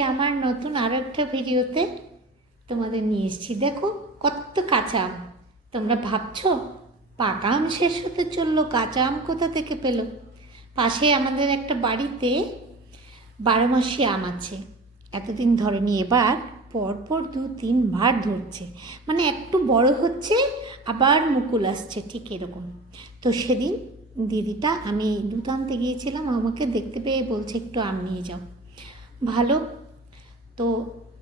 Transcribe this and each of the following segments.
আমার নতুন আরও একটা ভিডিওতে তোমাদের নিয়ে এসেছি। দেখো, কত কাঁচা আম। তোমরা ভাবছ, পাকা আম শেষ হতে চলল, কাঁচা আম কোথা থেকে পেল? পাশে আমাদের একটা বাড়িতে বারো মাসি আম আছে। এতদিন ধরেনি, এবার পরপর দু তিনবার ধরছে। মানে একটু বড় হচ্ছে, আবার মুকুল আসছে, ঠিক এরকম। তো সেদিন দিদিটা, আমি দুধ আনতে গিয়েছিলাম আমাকে দেখতে পেয়ে বলছে, একটু আম নিয়ে যাও। ভালো। তো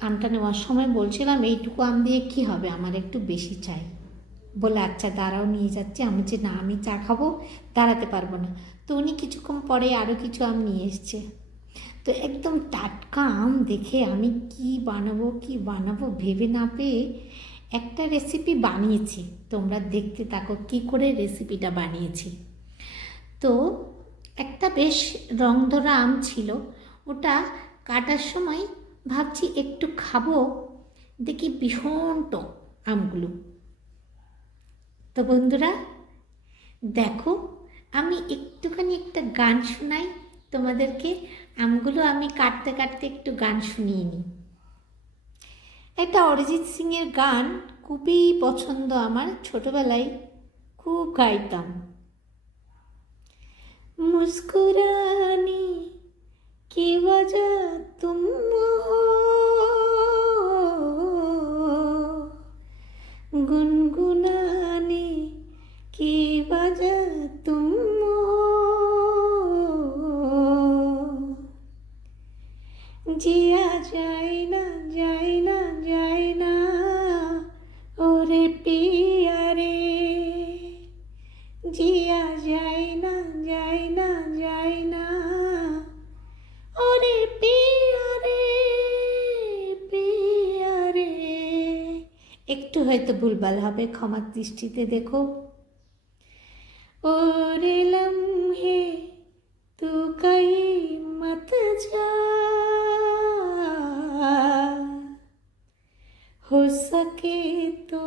আমটা নেওয়ার সময় বলছিলাম, এইটুকু আম দিয়ে কি হবে? আমার একটু বেশি চাই। বলে আচ্ছা দাঁড়াও, নিয়ে যাচ্ছে। আমি যে না, আমি চা খাব, দাঁড়াতে পারব না। তো উনি কিছুক্ষণ পরে আরও কিছু আম নিয়ে এসছে। তো একদম টাটকা আম দেখে আমি কি বানাবো কি বানাবো ভেবে না পেয়ে একটা রেসিপি বানিয়েছি। তোমরা দেখতে থাকো কি করে রেসিপিটা বানিয়েছি। তো একটা বেশ রং ধরা আম ছিল। ওটা কাটার সময় ভাবছি একটু খাব। দেখি ভীষণ টক আমগুলো। তো বন্ধুরা, দেখো, আমি একটুখানি একটা গান শোনাই। তোমাদেরকে আমগুলো আমি কাটতে কাটতে একটু গান শুনিয়ে নিই। একটা অরিজিৎ সিংয়ের গান, খুবই পছন্দ আমার। ছোটবেলায় খুব গাইতাম। মুস্কুরানি की वजह तुम हो गुनगुनाने की वजह একটু হয়তো ভুলভাল হবে ক্ষমার দৃষ্টিতে দেখো ওরে লম্হে তু কই মত যা हो सके तो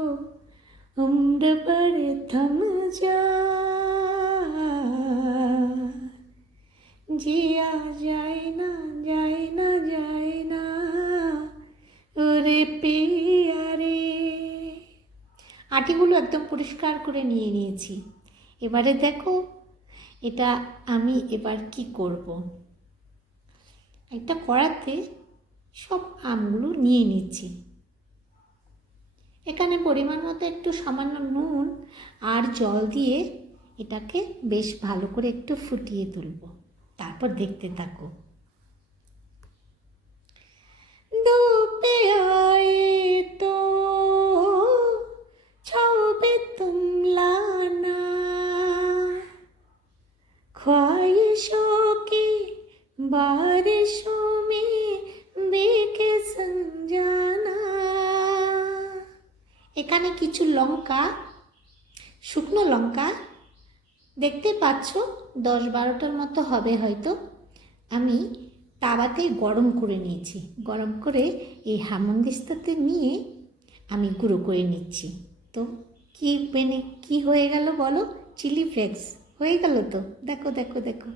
उम्र भर थम जा जिया जाए ना जाए ना जाए ना ওরে পিয়া রে আটিগুলো একদম পরিষ্কার করে নিয়ে নিয়েছি। এবারে দেখো, এটা আমি এবার কি করব। একটা কড়াতে সব আমগুলো নিয়ে নিচ্ছি। এখানে পরিমাণ মতো একটু সামান্য নুন আর জল দিয়ে এটাকে বেশ ভালো করে একটু ফুটিয়ে তুলব। তারপর দেখতে থাকো। দু হয় তো बारिशों में बेके संजाना এখানে কিছু লঙ্কা শুকনো লঙ্কা দেখতে পাচ্ছ দশ বারোটার মতো হবে হয়তো আমি তাওয়াতে গরম করে নিয়েছি গরম করে এই হামন্দিস্তাতে নিয়ে আমি গুঁড়ো করে নিচ্ছি তো কি মানে কি হয়ে গেল বলো চিলি ফ্লেক্স হয়ে গেল তো দেখো দেখো দেখো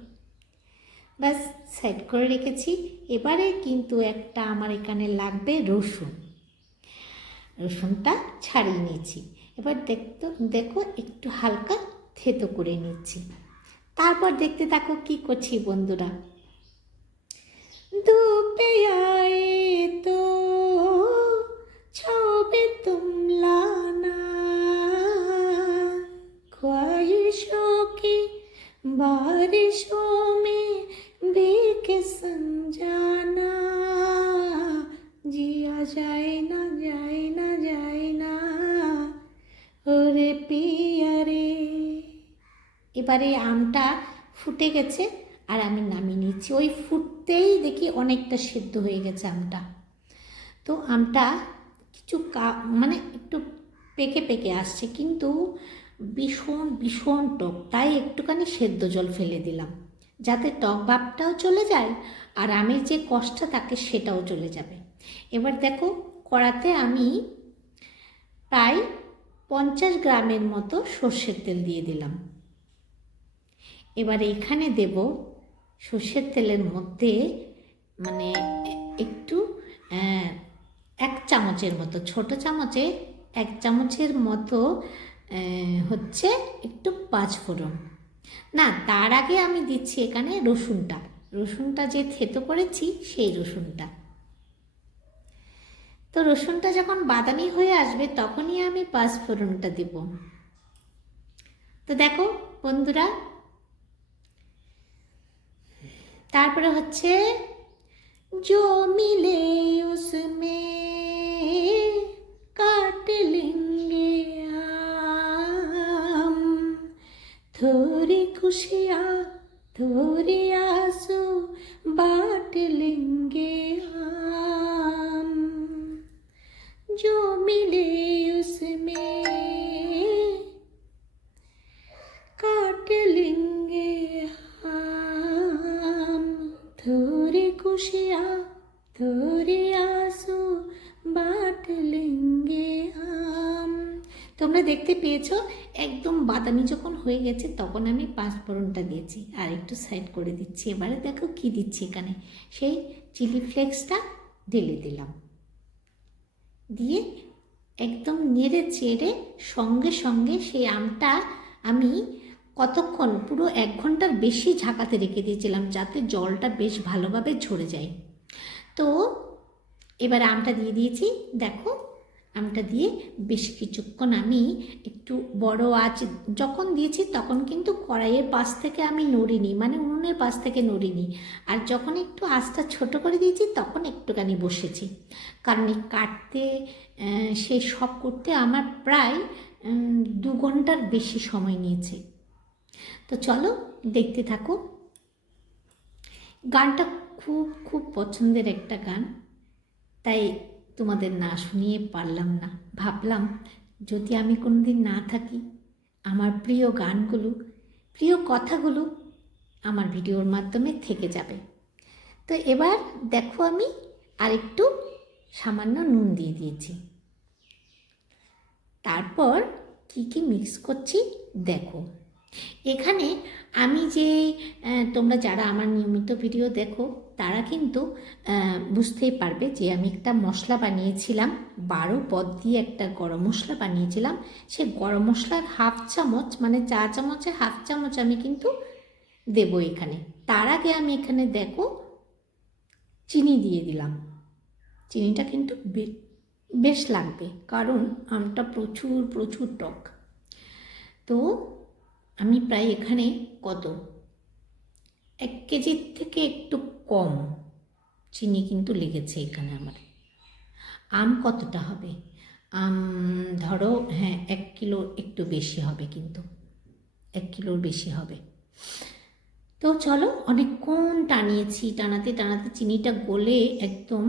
ব্যাস সাইড করে রেখেছি। এবারে কিন্তু একটা আমার এখানে লাগবে রসুন। রসুনটা ছাড়িয়ে নিয়েছি। এবার দেখতো, দেখো, একটু হালকা থেতো করে নিচ্ছি। তারপর দেখতে থাকো কি করছি বন্ধুরা। তো ছবে না। কি বা এবারে আমটা ফুটে গেছে আর আমি নামিয়ে নিচ্ছি। ওই ফুটতেই দেখি অনেকটা সেদ্ধ হয়ে গেছে আমটা। তো আমটা কিছু কা মানে একটু পেকে পেকে আসছে, কিন্তু ভীষণ ভীষণ টক। তাই একটুখানি সেদ্ধ জল ফেলে দিলাম। যাতে টক ভাবটাও চলে যায় আর আমের যে কষ্টটা থাকে সেটাও চলে যাবে। এবার দেখো, কড়াতে আমি প্রায় পঞ্চাশ গ্রামের মতো সর্ষের তেল দিয়ে দিলাম। এবার এখানে দেব সর্ষের তেলের মধ্যে মানে একটু এক চামচের মতো, ছোট চামচে এক চামচের মতো হচ্ছে একটু পাঁচ ফোড়ন। না, তার আগে আমি দিচ্ছি এখানে রসুনটা। রসুনটা যে থেতো করেছি সেই রসুনটা। তো রসুনটা যখন বাদামি হয়ে আসবে তখনই আমি পাঁচ ফোড়নটা দেব। তো দেখো বন্ধুরা তারপরে হচ্ছে জমিলে উসমে কাট লেঙ্গে আম খুশিয়া থোরি তোমরা দেখতে পেয়েছ, একদম বাদামি যখন হয়ে গেছে, তখন আমি পাঁচ ফোড়নটা দিয়েছি। আর একটু সাইড করে দিচ্ছি। এবারে দেখো কি দিচ্ছি এখানে। সেই চিলি ফ্লেক্সটা ঢেলে দিলাম। দিয়ে একদম নেড়ে চেড়ে সঙ্গে সঙ্গে সেই আমটা আমি কতক্ষণ, পুরো এক ঘণ্টার বেশি ঝাঁকাতে রেখে দিয়েছিলাম যাতে জলটা বেশ ভালোভাবে ঝরে যায়। তো এবার আমটা দিয়ে দিয়েছি। দেখো আমটা দিয়ে বেশ কিছুক্ষণ আমি একটু বড় আঁচ যখন দিয়েছি তখন কিন্তু কড়াইয়ের পাশ থেকে আমি নড়িনি মানে উনুনের পাশ থেকে নড়িনি। আর যখন একটু আঁচটা ছোট করে দিয়েছি তখন একটুখানি বসেছি। কারণ এই কাটতে সে সব করতে আমার প্রায় দু ঘণ্টার বেশি সময় নিয়েছে। তো চলো দেখতে থাকো। গানটা খুব খুব পছন্দের একটা গান। তাই তোমাদের না শুনিয়ে পারলাম না। ভাবলাম, যদি আমি কোনোদিন না থাকি, আমার প্রিয় গানগুলো, প্রিয় কথাগুলো আমার ভিডিওর মাধ্যমে থেকে যাবে। তো এবার দেখো আমি আরেকটু সামান্য নুন দিয়ে দিয়েছি। তারপর কি কি মিক্স করছি দেখো। এখানে আমি যে তোমরা যারা আমার নিয়মিত ভিডিও দেখো তারা কিন্তু বুঝতেই পারবে যে আমি একটা মশলা বানিয়েছিলাম, বারো পদ দিয়ে একটা গরম মশলা বানিয়েছিলাম। সে গরম মশলার হাফ চামচ মানে চা চামচে হাফ চামচ আমি কিন্তু দেবো এখানে। তার আগে আমি এখানে দেখো, চিনি দিয়ে দিলাম। চিনিটা কিন্তু বেশ লাগবে, কারণ আমটা প্রচুর প্রচুর টক। তো আমি প্রায় এখানে কত? এক কেজির থেকে একটু কম চিনি কিন্তু লেগেছে এখানে আমার। আম কতটা হবে? আম ধরো হ্যাঁ এক কিলো একটু বেশি হবে কিন্তু। এক কিলোর বেশি হবে। তো চলো, অনেকক্ষণ টানিয়েছি, টানাতে টানাতে চিনিটা গলে একদম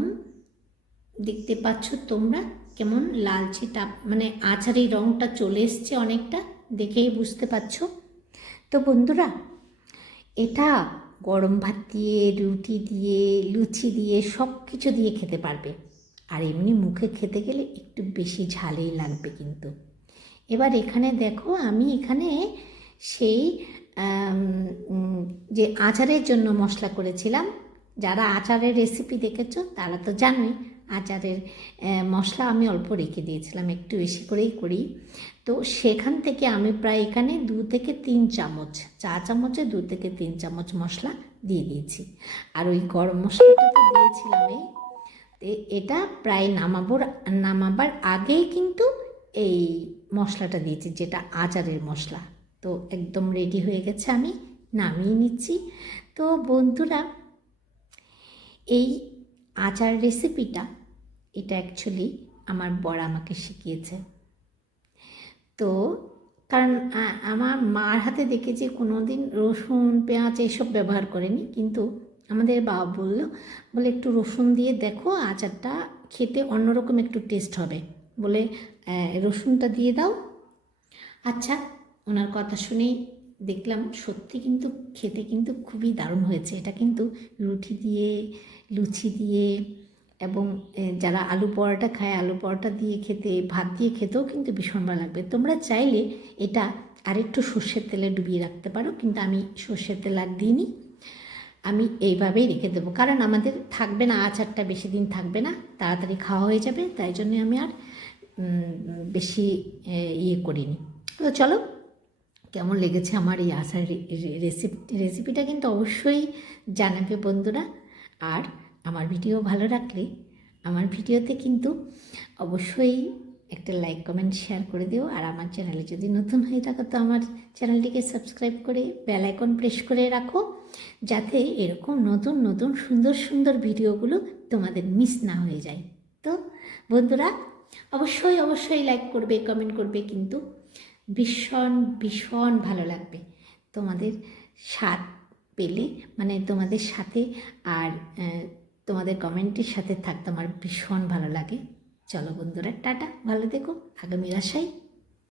দেখতে পাচ্ছ তোমরা কেমন লালচে টাপ মানে আচারের রঙটা চলে এসছে অনেকটা, দেখেই বুঝতে পারছ। তো বন্ধুরা এটা গরম ভাত দিয়ে, রুটি দিয়ে, লুচি দিয়ে, সব কিছু দিয়ে খেতে পারবে। আর এমনি মুখে খেতে গেলে একটু বেশি ঝালেই লাগবে কিন্তু। এবার এখানে দেখো, আমি এখানে সেই যে আচারের জন্য মশলা করেছিলাম। যারা আচারের রেসিপি দেখেছ, তারা তো জানোই আচারের মশলা আমি অল্প রেখে দিয়েছিলাম, একটু বেশি করেই করি। তো সেখান থেকে আমি প্রায় এখানে দু থেকে তিন চামচ, চা চামচে দু থেকে তিন চামচ মশলা দিয়ে দিয়েছি। আর ওই গরম মশলাটা তো দিয়েছিলাম এই এটা প্রায় নামাবোর নামাবার আগেই কিন্তু এই মশলাটা দিয়েছি, যেটা আচারের মশলা। তো একদম রেডি হয়ে গেছে, আমি নামিয়ে নিচ্ছি। তো বন্ধুরা, এই আচার রেসিপিটা এটা অ্যাকচুয়ালি আমার বর আমাকে শিখিয়েছে। তো কারণ আমার মার হাতে দেখেছি কোনো দিন রসুন, পেঁয়াজ এসব ব্যবহার করেনি। কিন্তু আমাদের বাবা বলল, বলে একটু রসুন দিয়ে দেখো আচারটা খেতে অন্যরকম একটু টেস্ট হবে। বলে রসুনটা দিয়ে দাও। আচ্ছা ওনার কথা শুনেই দেখলাম সত্যি কিন্তু খেতে কিন্তু খুবই দারুণ হয়েছে। এটা কিন্তু রুটি দিয়ে, লুচি দিয়ে এবং যারা আলু পরোটা খায়, আলু পরোটা দিয়ে খেতে, ভাত দিয়ে খেতেও কিন্তু ভীষণ ভালো লাগবে। তোমরা চাইলে এটা আরেকটু সর্ষের তেলে ডুবিয়ে রাখতে পারো, কিন্তু আমি সর্ষের তেল আর দিইনি। আমি এইভাবেই রেখে দেবো। কারণ আমাদের থাকবে না, আচারটা বেশি দিন থাকবে না, তাড়াতাড়ি খাওয়া হয়ে যাবে, তাই জন্য আমি আর বেশি ইয়ে করিনি। তো চলো, কেমন লেগেছে আমার এই আচার রেসিপি, রেসিপিটা কিন্তু অবশ্যই জানাবে বন্ধুরা। আর আমার ভিডিও ভালো রাখলে আমার ভিডিওতে কিন্তু অবশ্যই একটা লাইক কমেন্ট শেয়ার করে দিও। আর আমার চ্যানেলে যদি নতুন হয়ে থাকো, তো আমার চ্যানেলটিকে সাবস্ক্রাইব করে বেল আইকন প্রেস করে রাখো, যাতে এরকম নতুন নতুন, সুন্দর সুন্দর ভিডিওগুলো তোমাদের মিস না হয়ে যায়। তো বন্ধুরা, অবশ্যই অবশ্যই লাইক করবে কমেন্ট করবে, কিন্তু ভীষণ ভীষণ ভালো লাগবে তোমাদের স্বাদ পেলে মানে তোমাদের সাথে আর তোমাদের কমেন্টের সাথে থাকতে আমার ভীষণ ভালো লাগে। চলো বন্ধুরা, টাটা, ভালো দেখো আগামী আশায়